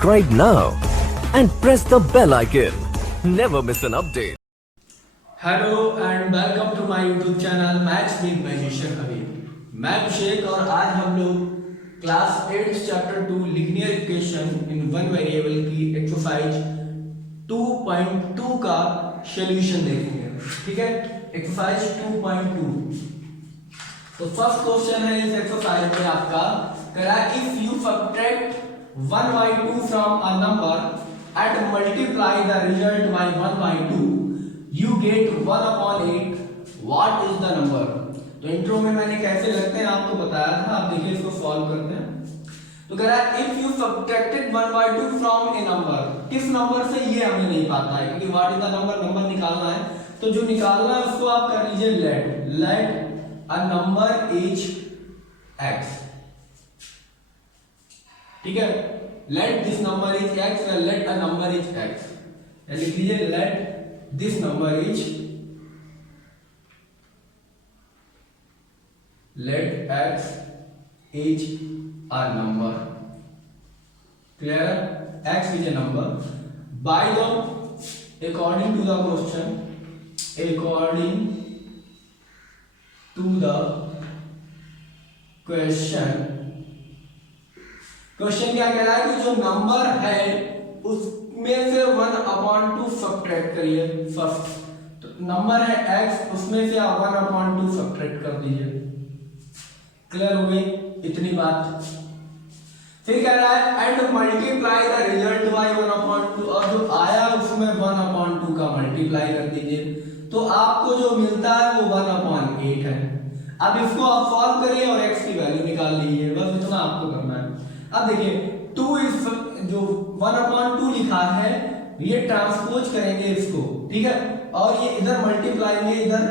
subscribe now and press the bell icon. Never miss an update. Hello and welcome to my YouTube channel maths with magician Habib. मैं अभिषेक और आज हम लोग class 8 chapter 2 linear equation in one variable की exercise 2.2 का solution देखेंगे। ठीक है, एक्सरसाइज 2.2। तो फर्स्ट क्वेश्चन है इस एक्सरसाइज में आपका करा if you subtract 1/2 from a number and multiply the result by 1/2 you get 1/8 what is the number। तो इंट्रो में मैंने कैसे लगते हैं आपको बताया था। आप देखिए इसको सॉल्व करते हैं। तो कह रहा है if you subtracted 1/2 from A number, किस नंबर से ये हमें नहीं पता है क्योंकि व्हाट इज द नंबर निकालना है। तो जो निकालना है उसको आप कर लीजिए let a number is x। ठीक है, let this number is x या let a number is x। लिख लीजिए let this number is, let x is a number, clear? X is a number by the according to the question, according to the question क्या कह रहा है कि जो number है उसमें से 1/2 सब्ट्रैक्ट करिए फर्स्ट। तो नंबर है x, उसमें से आप 1/2 सब्ट्रैक्ट कर दीजिए। क्लियर हो गई इतनी बात। फिर कह रहा है and multiply the result by 1/2 और जो आया उसमें 1/2 का मल्टीप्लाई कर दीजिए। तो आपको जो मिलता है वो 1/8 है। अब इसको आप सॉल्व करिए और x की वैल्यू निकाल लीजिए, बस इतना आपको करना है। अब देखिए 2 इज जो 1/2 लिखा है ये ट्रांसपोज करेंगे इसको, ठीक है, और ये इधर मल्टीप्लाई में इधर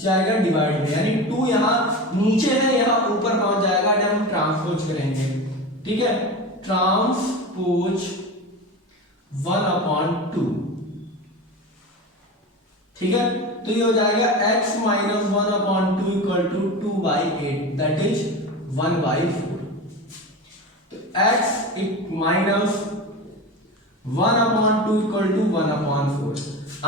जाएगा डिवाइड में, यानी 2 यहाँ नीचे है यहाँ ऊपर पहुंच जाएगा जब हम ट्रांसपोज करेंगे। ठीक है, ट्रांसपोज 1/2। ठीक है, तो ये हो जाएगा x - 1/2 equal to 2/8 that is 1/4। तो x माइनस 1/2 इक्वल टू 1/4।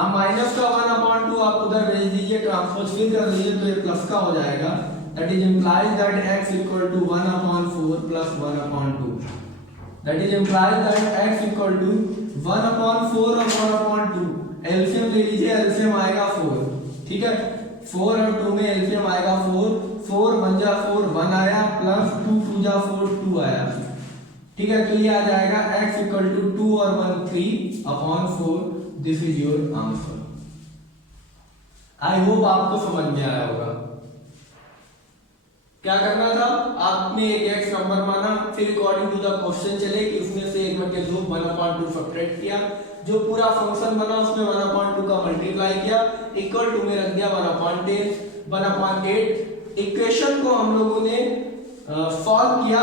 अब माइनस का 1/2 आप उधर भेज दीजिए, ट्रांसपोज फिर कर लीजिए तो ये प्लस का हो जाएगा। That is implies that x equal to 1/4 plus 1/2। That is implies that x equal to 1/4 और 1/2 एलसीएम ले लीजिए, एलसीएम आएगा 4। ठीक है, 4 और 2 में एलसीएम आएगा 4। 4 1 जा 4 1 आया प्लस 2 2 जा 4 2 आया। ठीक है, तो ये आ जाएगा x इक्वल टू 2 और 1 3/4। This is your answer. I hope आपको समझ में आया होगा। क्या करना था, आपने एक x नंबर माना, फिर अकॉर्डिंग टू द क्वेश्चन चले कि उसमें से 1/2 1/2 सब्ट्रैक्ट किया, जो पूरा फंक्शन बना उसमें 1/2 का मल्टीप्लाई किया, इक्वल टू में रख दिया 1/8। इक्वेशन को हम लोगों ने सॉल्व किया,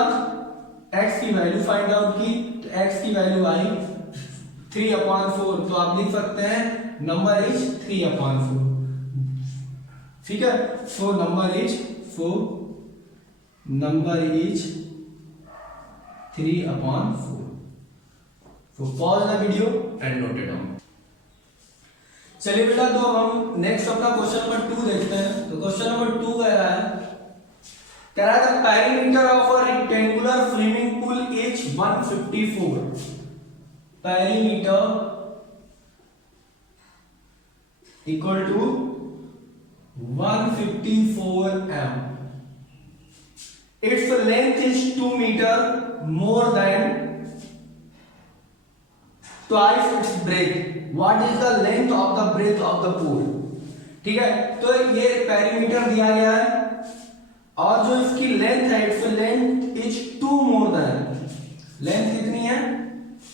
x की वैल्यू फाइंड आउट की, तो x की वैल्यू आई 3/4। तो आप लिख सकते हैं नंबर इज 3/4। ठीक है, सो नंबर इज 3/4। तो pause the video and note it down. चलिए बेटा, तो हम नेक्स्ट अपना क्वेश्चन नंबर 2 देखते हैं। तो क्वेश्चन नंबर 2 कह रहा है the perimeter of a rectangular swimming pool is 154। perimeter equal to 154 m। its length is 2 meter more than twice its breadth। what is the length of the breadth of the pool। ठीक है, तो ये perimeter दिया गया है और जो इसकी लेंथ है its length is 2 more than. Length कितनी है,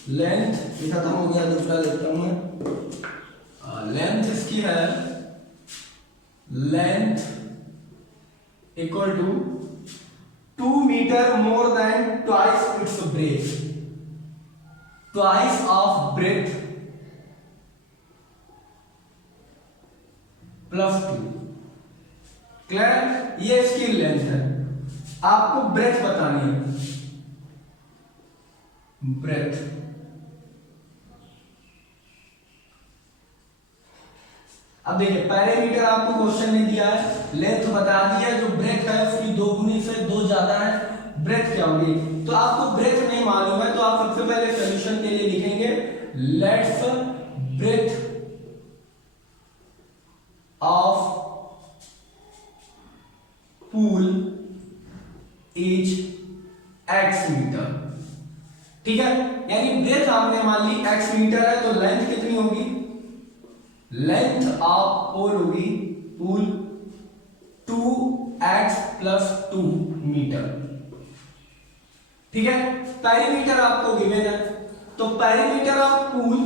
लेंथ ये खत्म हो गया, दूसरा लिखता हूं मैं। लेंथ इसकी है, length equal to 2 metre more than twice its breadth. Twice of breadth plus 2। Clear, ये इसकी लेंथ है। आपको ब्रेथ बतानी है, ब्रेथ अब देखिए पैरामीटर आपको क्वेश्चन में दिया है, लेंथ बता दिया, जो ब्रेथ है उसकी 2 गुनी से 2 ज्यादा है, ब्रेथ क्या होगी। तो आपको ब्रेथ नहीं मालूम है तो आप सबसे पहले सॉल्यूशन के लिए लिखेंगे let's breadth of pool is x metre. ठीक है, यानी ब्रेथ आपने मान ली x मीटर है तो लेंथ कितनी होगी, लेंथ ऑफ पूल होगी पूल 2x + 2 मीटर। ठीक है, पेरीमीटर आपको गिवन है तो perimeter of pool,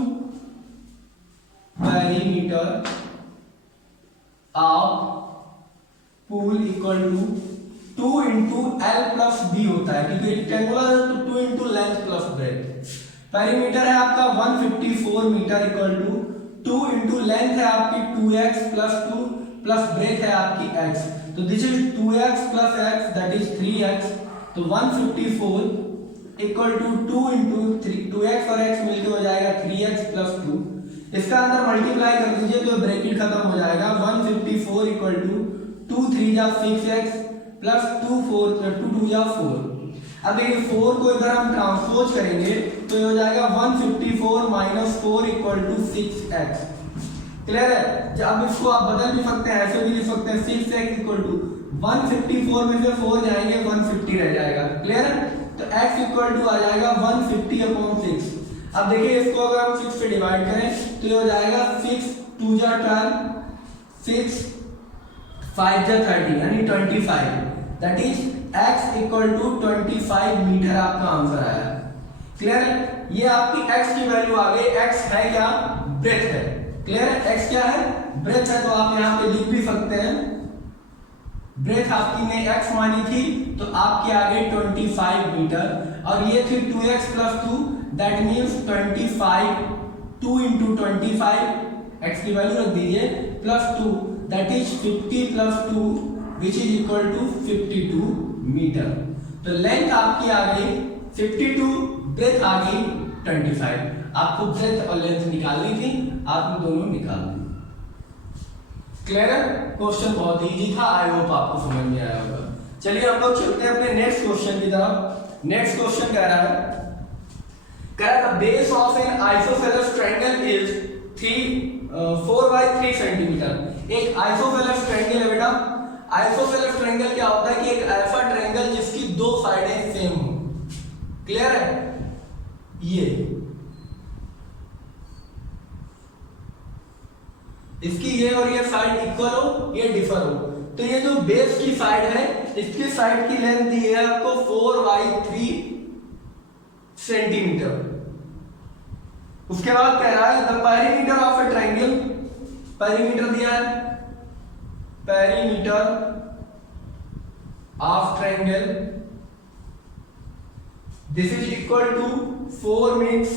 perimeter of pool equal to 2 × L + B होता है, क्योंकि रेक्टेंगुलर है तो 2 × लेंथ प्लस ब्रेथ। पेरीमीटर है आपका 154 मीटर इक्वल टू 2 × लेंथ है आपकी 2x + 2 प्लस ब्रेथ है आपकी x, तो this is 2x + x that is 3x, तो 154 इक्वल टू 2 × 3, 2x और x मिलके हो जाएगा 3x + 2। इसका अंदर मल्टीप्लाई कर दीजिए तो ब्रैकेट खत्म हो जाएगा, 154 इक्वल टू 2 3 जा 6x प्लस 2 4 2 2 जा 4। अब देखिए 4 को इधर हम ट्रांसपोज करेंगे तो ये हो जाएगा 154 - 4 इक्वल टू 6x। क्लियर है, जब इसको आप बदल भी सकते हैं, ऐसे भी लिख सकते हैं 6x इक्वल टू 154 में से 4 जाएंगे 150 रह जाएगा। क्लियर है, तो x इक्वल टू आ जाएगा 150/6। अब देखिए इसको अगर हम 6 से डिवाइड करें तो ये हो जाएगा 6 2 जा 12, 6 5 जा 30 यानी 25, that is x equal to 25 metre आपका आंसर आया। क्लियर है, ये आपकी x की वैल्यू आ गई, x है क्या, ब्रेथ है। क्लियर है, x क्या है, ब्रेथ है, तो आप यहाँ पे लिख भी सकते हैं ब्रेथ आपकी ने x मानी थी तो आपकी आ गई 25 मीटर, और ये थी 2x + 2 दैट मींस 25, 2 × 25 x की वैल्यू रख दीजिए plus 2 that is 50 + 2 which is equal to 52 metre. तो लेंथ आपकी आ गई 52, ब्रेथ आ गई 25। आपको ब्रेथ और लेंथ निकालनी थी, आपने दोनों निकाल दी। क्लियर है, क्वेश्चन बहुत इजी था, आई होप आपको समझ में आया होगा। चलिए हम लोग चलते हैं अपने नेक्स्ट क्वेश्चन की तरफ। नेक्स्ट क्वेश्चन कह रहा है the base of N isosceles triangle is 4/3 centimetre. एक आइसोसेलेस ट्रायंगल है बेटा, आइसोसेलेस ट्रायंगल क्या होता है कि एक ऐसा ट्रायंगल जिसकी 2 साइडें सेम हो। क्लियर है, ये इसकी ये और ये साइड इक्वल हो, ये डिफर हो, तो ये जो बेस की साइड है इसकी साइड की लेंथ दी है आपको 4/3 सेंटीमीटर। उसके बाद कह रहा है the perimeter of a triangle, perimeter दिया है, perimeter of triangle this is equal to 4 means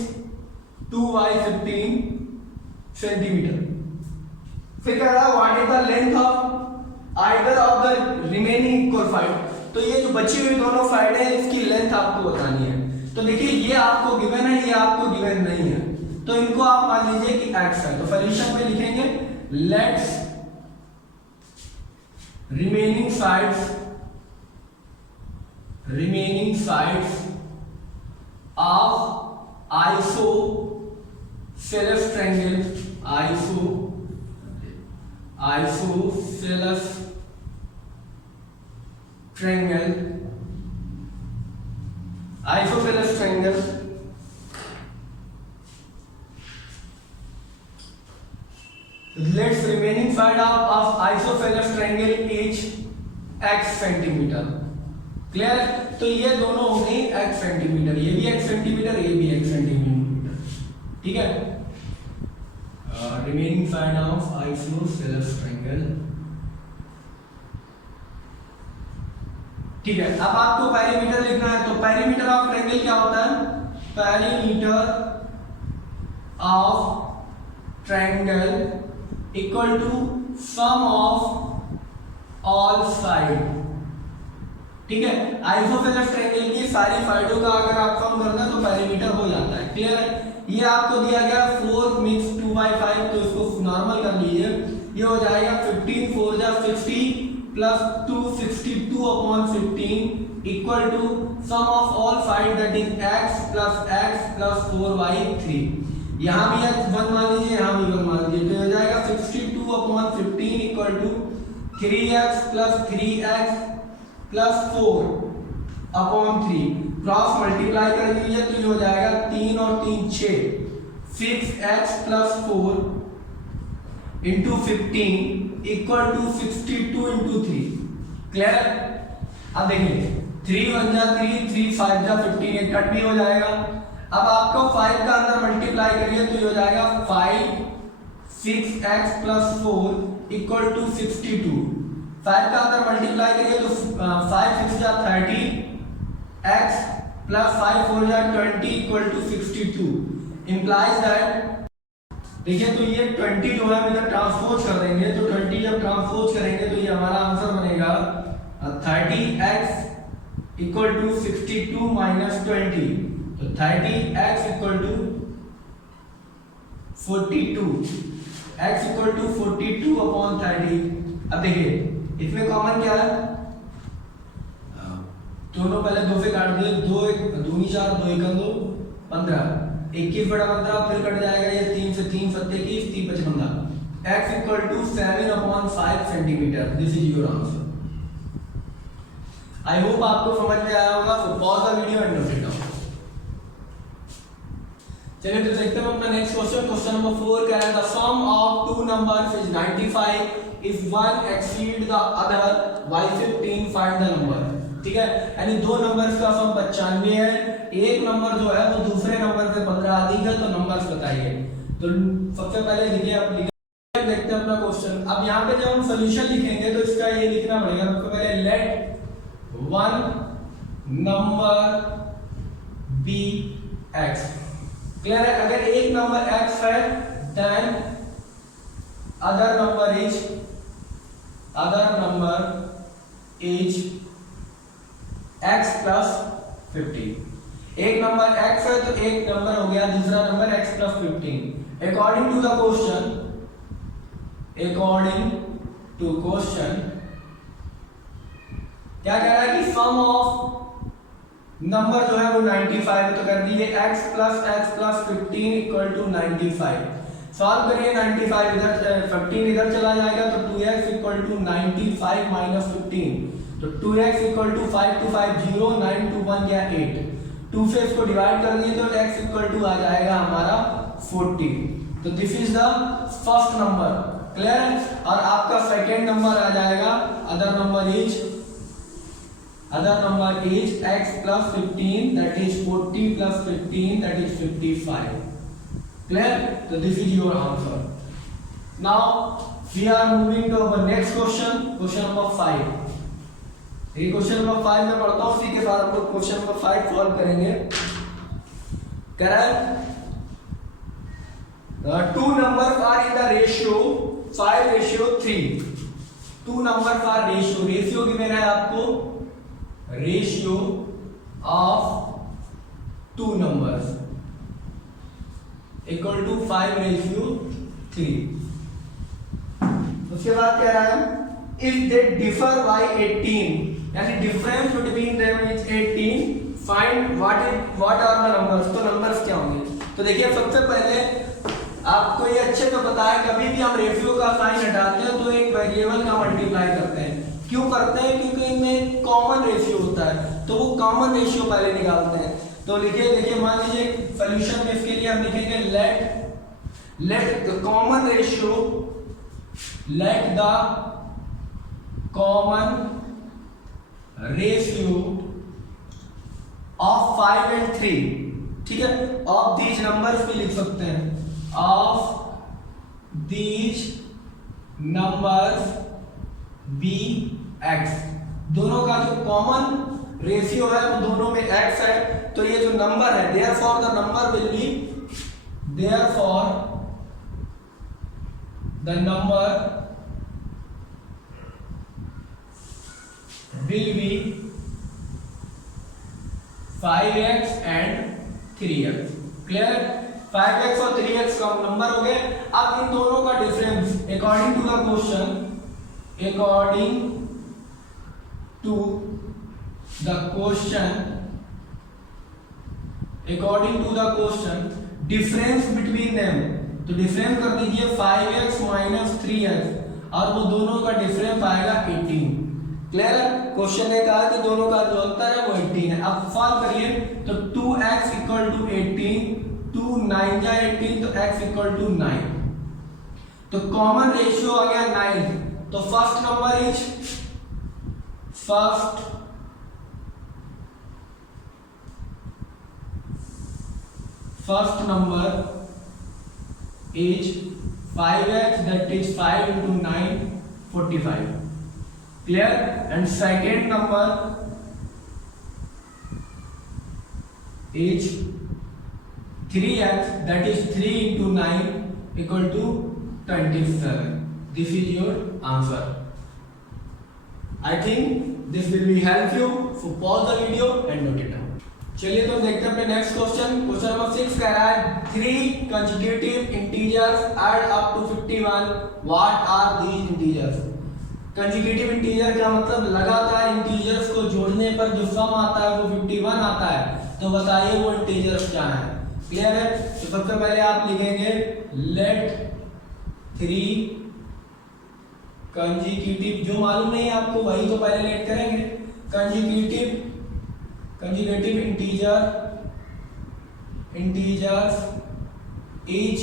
2/15 centimetre. फिर कह रहा है what is the length of either of the remaining equal side, तो ये जो बची हुई दोनों साइड है इसकी लेंथ आपको बतानी है। तो देखिए ये आपको गिवन है, ये आपको गिवन नहीं है, तो इनको आप मान लीजिए कि x है, तो सॉल्यूशन में लिखेंगे let's remaining sides of isosceles triangle, isosceles triangle let's remaining side of isosceles triangle is x centimetre. Clear, तो ये दोनों हो गई x सेंटीमीटर, ये भी x सेंटीमीटर, ये भी x सेंटीमीटर। ठीक है, remaining side of isosceles triangle. ठीक है, अब आपको पेरीमीटर लिखना है, तो पेरीमीटर ऑफ ट्रायंगल क्या होता है, perimeter of triangle equal to sum of all side. ठीक है, आइसोसेलेस ट्रायंगल की सारी साइडों का अगर आप सम करना तो पेरीमीटर हो जाता है। क्लियर है, ये आपको दिया गया 4 × 2/5, तो इसको नॉर्मल कर लीजिए ये हो जाएगा 15 4 जा 60 plus 2 62 upon 15 equal to sum of all side that is x plus 4y3। यहाँ भी x 1 मान लीजिए, यहाँ भी 1 मान लीजिए, तो हो जाएगा 62 upon 15 equal to 3x plus 3x plus 4 upon 3। Cross multiply कर लीजिए तो ये हो जाएगा 3 और 3 6 6x plus 4 into 15 equal to 62 into 3। Clear? अब देखिए 3 1 जा 3 3 5 जा 15, ये कट भी हो जाएगा। अब आपको 5 का अंदर मल्टीप्लाई करिए तो ये हो जाएगा 5 6x प्लस 4 इक्वल टू 62। 5 का अंदर मल्टीप्लाई करिए तो 5 6 जा 30 x प्लस 5 4 जा 20 इक्वल टू 62 implies that, देखिए तो ये 20 जो है हम इधर ट्रांसपोज कर देंगे, तो 20 जब ट्रांसपोज करेंगे तो ये हमारा आंसर बनेगा 30x इक्वल टू 62 माइनस 20, तो 30x equal to 42, x equal to 42 upon 30। अब देखिए इसमें कॉमन क्या है, दोनों पहले 2 से काट दिए, 2 1 2 4 2 1 2 15 21 बटा 15, फिर कट जाएगा ये 3 से 3 7 21 3 55, x equal to 7 upon 5 centimetre. This is your answer. I hope आपको समझ में आया होगा। तो pause the video and note it down. चलिए तो देखते हैं अपना नेक्स्ट क्वेश्चन। क्वेश्चन नंबर 4 कह रहा है the sum of two numbers is 95 if one exceed the other by 15 find the number. ठीक है, यानी दो नंबर्स का सम 95 है, एक नंबर जो है वो दूसरे नंबर से 15 अधिक है, तो नंबर्स बताइए। तो सबसे पहले देखिए आप देखते हैं अपना क्वेश्चन। अब यहाँ पे जब हम सॉल्यूशन लिखेंगे तो इसका ये लिखना पड़ेगा सबसे पहले let one number be x. Clear है? अगर एक नंबर x है then other number is x plus 15। एक नंबर x है तो एक नंबर हो गया, दूसरा number x plus 15। According to question क्या कह रहा है कि सम ऑफ नंबर जो है वो 95 है, तो कर दीजिए x plus 15 equal to 95। Solve करिए 95 इधर 15 इधर चला जाएगा तो 2x इक्वल टू 95 माइनस 15, तो 2x इक्वल टू 5 2 5 0 9 2 1 क्या 8, 2 से इसको डिवाइड कर दिए तो x इक्वल टू आ जाएगा हमारा 40। तो this is the first number. Clear है? और आपका सेकेंड नंबर आ जाएगा other number is x plus 15 that is 40 plus 15 that is 55। Clear? तो this is your answer. Now we are moving to our next question, question number 5। ये question number 5 में पढ़ता हूं, उसी के बाद हम लोग क्वेश्चन नंबर 5 सॉल्व करेंगे। कह रहा है two numbers are in the ratio 5:3। two numbers are ratio given है आपको, ratio of two numbers equal to 5:3। उसके बाद कह रहा है if they differ by 18, यानी difference between them is 18, find what are the numbers. तो नंबर्स क्या होंगे? तो देखिए सबसे पहले आपको ये अच्छे से पता है कभी भी हम रेशियो का साइन हटाते हैं तो एक वेरिएबल का मल्टीप्लाई करते हैं। क्यों करते हैं? क्योंकि इनमें कॉमन रेशियो होता है, तो वो कॉमन रेशियो पहले निकालते हैं। तो देखिए मान लीजिए सॉल्यूशन में इसके लिए हम लिखेंगे let the common ratio of 5 and 3। ठीक है, ऑफ दीज नंबर्स भी लिख सकते हैं, of these numbers be x. दोनों का जो कॉमन रेशियो है वो दोनों में x है, तो ये जो नंबर है therefore the number will be 5x and 3x। Clear? 5x और 3x का नंबर हो गए। अब इन दोनों का difference according to the question, difference between them, तो डिफरेंस कर दीजिए 5x माइनस 3x और वो दोनों का डिफरेंस आएगा 18। क्लियर है? क्वेश्चन ने कहा कि दोनों का जो उत्तर है वो 18 है। अब सॉल्व करिए तो 2x इक्वल टू 18, 2 9 जा 18 तो x इक्वल टू 9, तो कॉमन रेशियो आ गया 9। तो first number is 5x, that is 5 into 9 45। clear? And second number is 3x, that is 3 into 9 equal to 27। this is your answer। I think this will be help you, so pause the video and note it down। चलिए तो देखते हैं अपने next question number 6 कह रहा है 3 consecutive integers add up to 51, what are these integers. Consecutive integer का मतलब लगातार इंटीजर्स को जोड़ने पर जो सम आता है वो 51 आता है, तो बताइए वो इंटीजर्स क्या है। क्लियर है? तो सबसे पहले आप लिखेंगे लेट 3 कंसेक्यूटिव, जो मालूम नहीं है आपको वही तो पहले लेट करेंगे। Consecutive integers each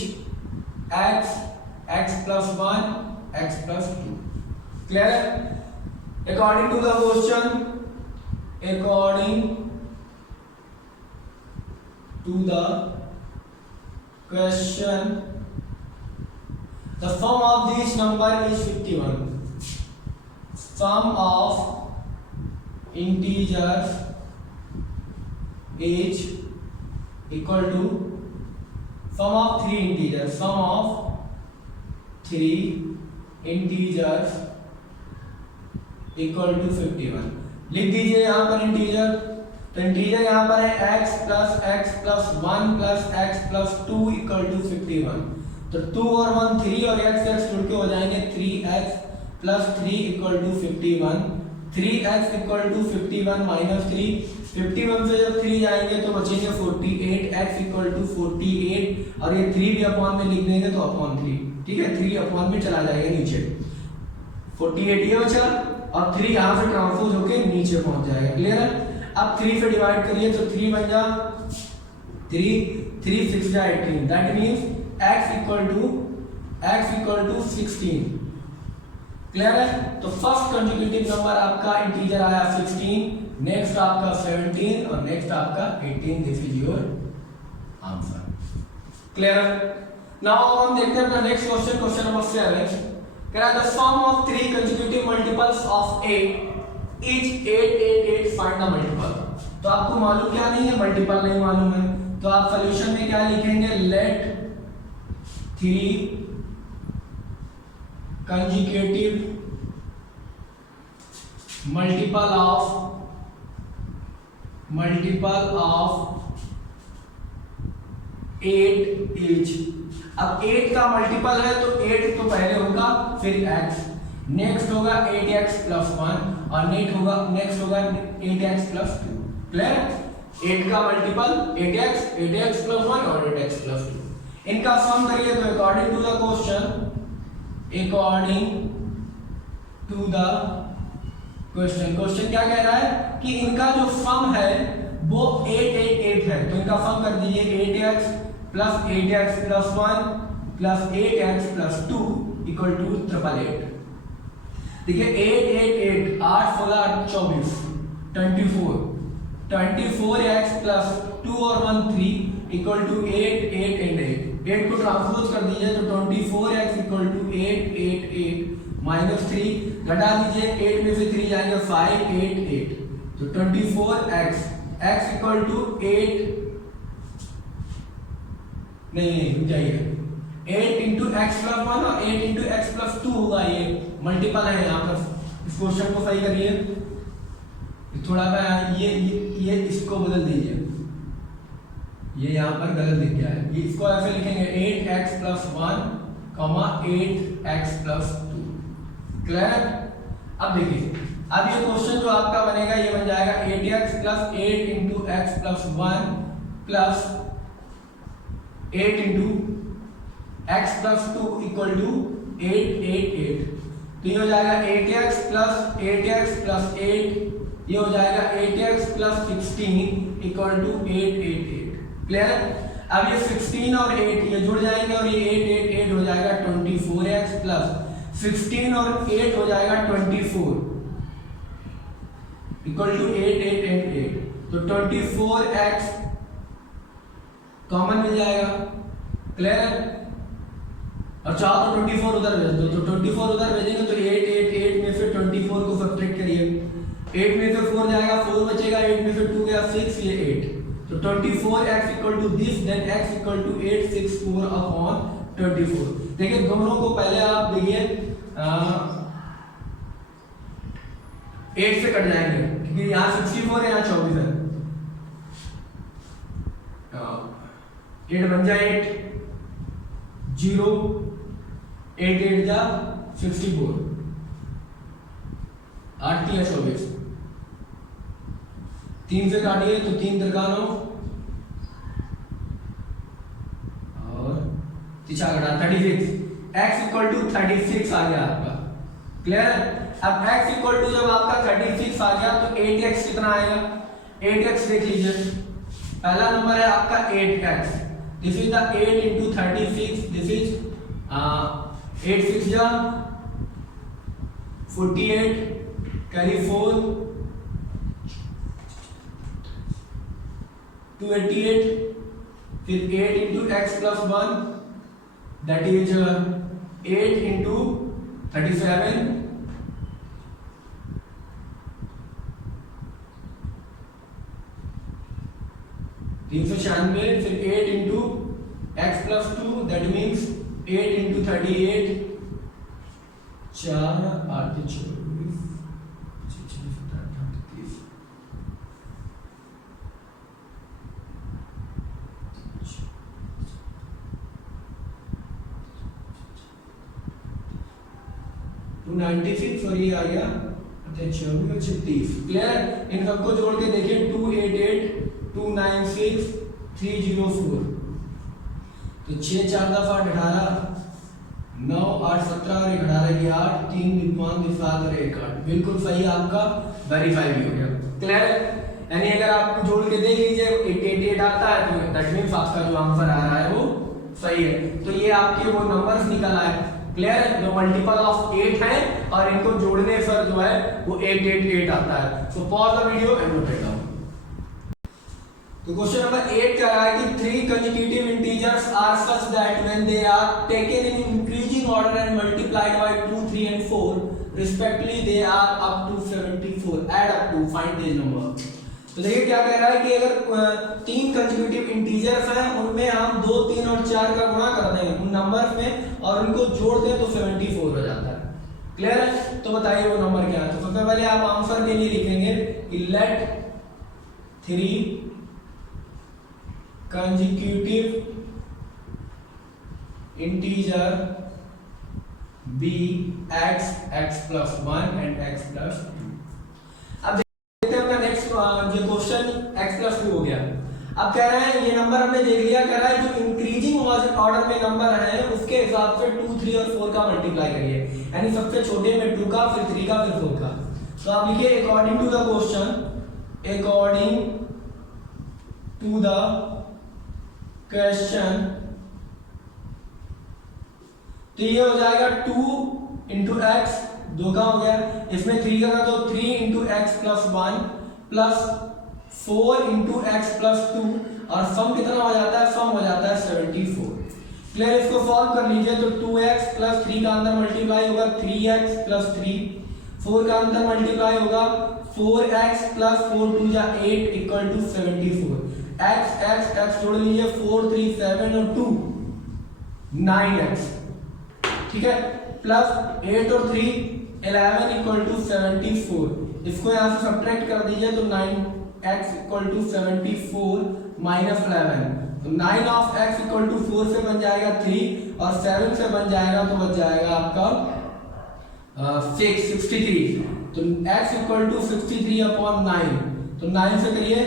x plus 1 x plus 2। Clear है? According to the question, the sum of this number is 51। sum of integers is equal to sum of 3 integers, sum of 3 integers equal to 51। लिख दीजिए यहाँ पर integer, तो integer यहाँ पर है x plus 1 plus x plus 2 equal to 51। तो 2 और 1 3 और x जुड़ के हो जाएंगे 3x plus 3 equal to 51। 3x equal to 51 minus 3, 51 से जब 3 जाएंगे तो बचेंगे 48, x इक्वल टू 48 और ये 3 भी अपॉन में लिख देंगे तो अपॉन 3। ठीक है, 3 अपॉन में चला जाएगा नीचे, 48 ये बचा और 3 यहाँ से ट्रांसपोज होके नीचे पहुंच जाएगा। क्लियर है? अब 3 से डिवाइड करिए तो 3 बन जा 3 6 जा 18, that means x equal to 16। Clear है? तो फर्स्ट कंसेक्यूटिव नंबर आपका इंटीजर आया 16, नेक्स्ट आपका 17 और नेक्स्ट आपका 18। This is your answer. Clear? Now हम देखते हैं अपना नेक्स्ट क्वेश्चन नंबर 7। कह रहा है the sum of 3 consecutive multiples of 8 is 8, find the multiple। तो आपको मालूम क्या नहीं है, मल्टीपल नहीं मालूम है, तो आप सॉल्यूशन में क्या लिखेंगे, late 3 consecutive multiple of 8 is। अब 8 का मल्टीपल है तो 8 तो पहले होगा, फिर x, नेक्स्ट होगा 8x प्लस 1 और नेक्स्ट होगा 8x प्लस 2। क्लियर? 8 का मल्टीपल 8x प्लस 1 और 8x प्लस 2। इनका सम करिए तो अकॉर्डिंग टू द क्वेश्चन क्या कह रहा है कि इनका जो सम है वो 8 है, तो इनका सम कर दीजिए 8x plus 8x plus 1 plus 8x plus 2 equal to 888। देखिए 8 8 8 24 24x प्लस 2 और 1 3 इक्वल टू 8 एंड 8 को ट्रांसपोज कर दीजिए तो 24x इक्वल टू 8 माइनस 3 घटा दीजिए, 8 में से 3 जाएंगे 5 8 तो 24x x इक्वल टू 8 नहीं रुक जाइए 8 इंटू एक्स प्लस 1 और 8 इंटू एक्स प्लस 2 होगा, ये मल्टीपल है यहाँ पर। इस क्वेश्चन को सही करिए, थोड़ा सा ये इसको बदल दीजिए, ये यहाँ पर गलत लिख गया है, इसको ऐसे लिखेंगे 8x plus 1 comma 8x plus 2। Clear? अब देखिए, अब ये क्वेश्चन जो आपका बनेगा ये बन जाएगा 8x plus 8 into x plus 1 प्लस 8 into x plus 2 equal to 8 तो ये हो जाएगा 8x प्लस 8 ये हो जाएगा 8x plus 16 equal to 8 clear? अब ये 16 और 8 ये जुड़ जाएंगे और ये 8 हो जाएगा 24x प्लस 16 और 8 हो जाएगा 24 इक्वल टू 8 तो 24x कॉमन मिल जाएगा। क्लियर? और चाहो तो 24 उधर भेज दो, तो 24 उधर भेजेंगे तो 8 में से 24 को सब्ट्रैक्ट करिए, 8 में से 4 जाएगा, 4 बचेगा, 8 में से 2 गया 6, ये 8 तो 24x equal to this, then x equal to 864 upon 24। देखिए दोनों को पहले आप देखिए 8 से कट जाएंगे क्योंकि यहाँ 64 है, यहाँ 24 है, 8 बन जाए 8 0 8 जा 64 8 3 24 3 से काटिए तो 3 13 और 36 x इक्वल टू 36 आ गया आपका। क्लियर? अब x इक्वल टू जब आपका 36 आ गया तो 8x कितना आएगा? 8x देख लीजिए, पहला नंबर है आपका 8x, this is the 8 into 36, this is 8 6 जा 48 कैरी 4 288 फिर 8 into x plus 1 that is 8 into 37 396 फिर 8 into x plus 2 that means 8 into 38 4 8 24 296 और ये आ गया 36। क्लियर? इन सबको जोड़ के देखिए 288 296 304 तो 6 4 दफा 18 9 8 17 और 18 ये 8 3 5 7 और 1 8 बिल्कुल सही आपका वेरीफाई भी हो गया। क्लियर? यानी अगर आप जोड़ के देख लीजिए 888 आता है तो दैट मींस आपका जो आंसर आ रहा है वो सही है। तो ये आपके वो नंबर्स निकल आए। क्लियर? जो मल्टीपल ऑफ 8 है और इनको जोड़ने पर जो है वो 888 आता है। So pause the video and note it down. तो क्वेश्चन नंबर 8 कह रहा है कि 3 consecutive integers are such that when they are taken in increasing order and multiplied by 2 3 and 4 respectively they are up to 74, add up to, find these number। तो देखिए क्या कह रहा है कि अगर 3 कंसेक्यूटिव इंटीजर्स हैं उनमें हम 2 3 और 4 का गुणा कर दें उन नंबर्स में और उनको जोड़ दें तो 74 हो जाता है। क्लियर है? तो बताइए वो नंबर क्या है। तो सबसे पहले आप आंसर के लिए लिखेंगे कि late 3 consecutive integer be x x plus 1 and x plus 2। अब देखते हैं अपना नेक्स्ट जो क्वेश्चन x plus 2 हो गया। अब कह रहे हैं ये नंबर हमने देख लिया, कह रहा है जो इंक्रीजिंग ऑर्डर में नंबर है उसके हिसाब से 2 3 और 4 का मल्टीप्लाई करिए, यानी सबसे छोटे में 2 का फिर 3 का फिर 4 का। तो आप लिखिए according to the question, according to the question, तो ये हो जाएगा 2 इंटू एक्स, 2 का हो गया, इसमें 3 का तो 3 into x plus 1 plus 4 into x plus 2 और सम कितना हो जाता है? सम हो जाता है 74। क्लियर? इसको सॉल्व कर लीजिए तो 2x प्लस 3 का अंदर मल्टीप्लाई होगा 3x प्लस 3, 4 का अंदर मल्टीप्लाई होगा 4x प्लस 4 2 जा 8 equal to 74। x x x जोड़ लीजिए 4 3 7 और 2 9x, ठीक है, प्लस 8 और 3 11 इक्वल टू 74। इसको यहाँ से सब्ट्रैक्ट कर दीजिए तो 9x इक्वल टू 74 माइनस 11 तो 9 ऑफ x इक्वल टू 4 से बन जाएगा 3 और 7 से बन जाएगा तो बच जाएगा आपका 63। तो x इक्वल टू 63 अपॉन 9, तो 9 से करिए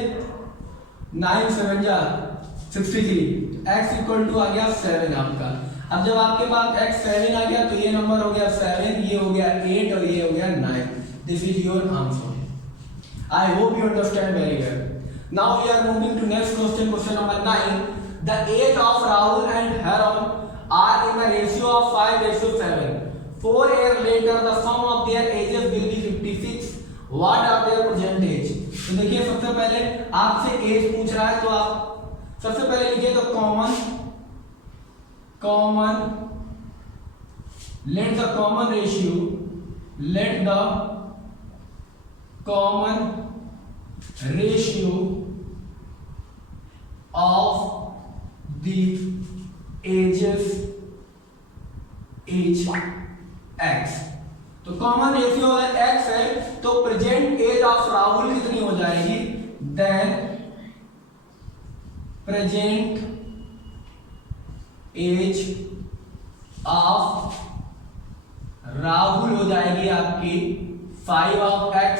9 7 जा 63, x इक्वल टू आ गया 7 आपका। अब जब आपके पास x 7 आ गया तो ये नंबर हो गया 7, ये हो गया 8 और ये हो गया 9। This is your answer. I hope you understand very well. Now we are moving to next question, question number 9. The age of Rahul and Haron are in a ratio of 5:7. 4 years later, the sum of their ages will be 56. What are their present age? तो देखिए सबसे पहले आपसे as पूछ रहा है तो आप सबसे पहले लिखिए तो common let the common ratio of the ages x। तो कॉमन रेशियो अगर x है तो प्रेजेंट एज ऑफ राहुल कितनी हो जाएगी, then present age of Rahul हो जाएगी आपकी 5 ऑफ x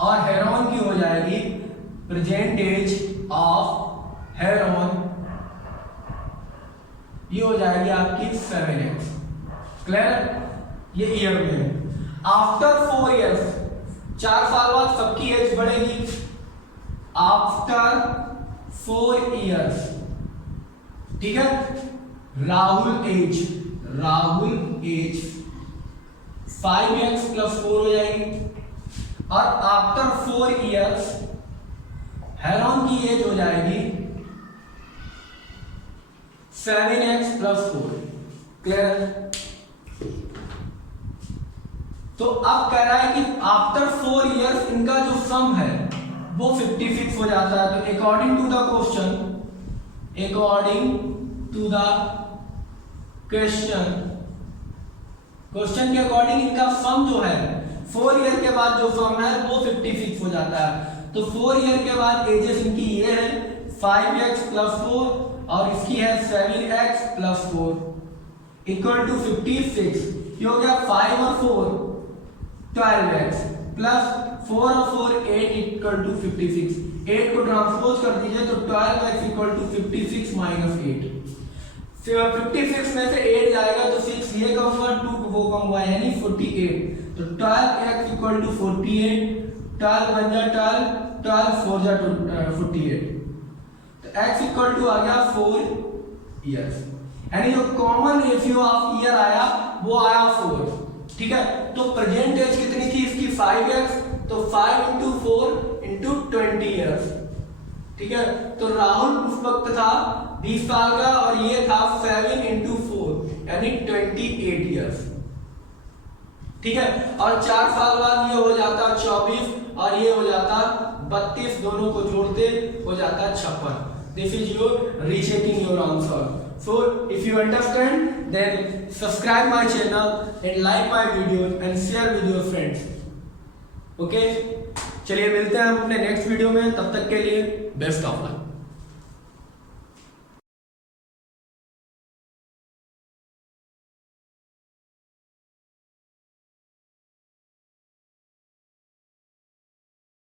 और हेरोन की हो जाएगी प्रेजेंट एज ऑफ हेरोन, ये हो जाएगी आपकी 7x। क्लियर? ये ईयर में आफ्टर 4 इयर्स, 4 साल बाद सबकी एज बढ़ेगी। आफ्टर 4 इयर्स, ठीक है, राहुल एज 5x प्लस 4 हो जाएगी और आफ्टर 4 इयर्स हेरोन की एज हो जाएगी 7x प्लस 4। क्लियर? तो अब कह रहा है कि आफ्टर 4 इयर्स इनका जो सम है वो 56 हो जाता है। तो अकॉर्डिंग टू द क्वेश्चन के अकॉर्डिंग इनका सम जो है 4 ईयर के बाद जो सम है वो 56 हो जाता है। तो 4 ईयर के बाद एजेस इनकी ये है 5x प्लस 4 और इसकी है 7x प्लस 4 इक्वल टू 56। ये हो गया 5 और 4 12x प्लस 4 और 4 8 इक्वल टू 56। 8 को ट्रांसपोज कर दीजिए तो 12x इक्वल टू 56 माइनस 8। 56 में से 8 जाएगा तो 6 ये कम हुआ, 2 वो कम हुआ, यानी 48। तो 12x इक्वल टू 48, 12 बन जा 12 4 जा 48। तो x इक्वल टू आ गया 4 इयर्स, यानी जो कॉमन रेशियो ऑफ ईयर आया वो आया 4। ठीक है, तो प्रेजेंट एज कितनी थी इसकी 5x, तो 5 इंटू 4 इंटू 20 ईयर्स। ठीक है, तो राहुल उस वक्त था 20 साल का और ये था 7 इंटू 4 यानी 28 ईयर्स। ठीक है, और 4 साल बाद ये हो जाता 24 और ये हो जाता 32, दोनों को जोड़ते हो जाता 56। This is your rechecking your answer. So if you understand, then subscribe my channel and like my videos and share with your friends. Okay? चलिए मिलते हैं हम अपने नेक्स्ट वीडियो में, तब तक के लिए बेस्ट ऑफ लक।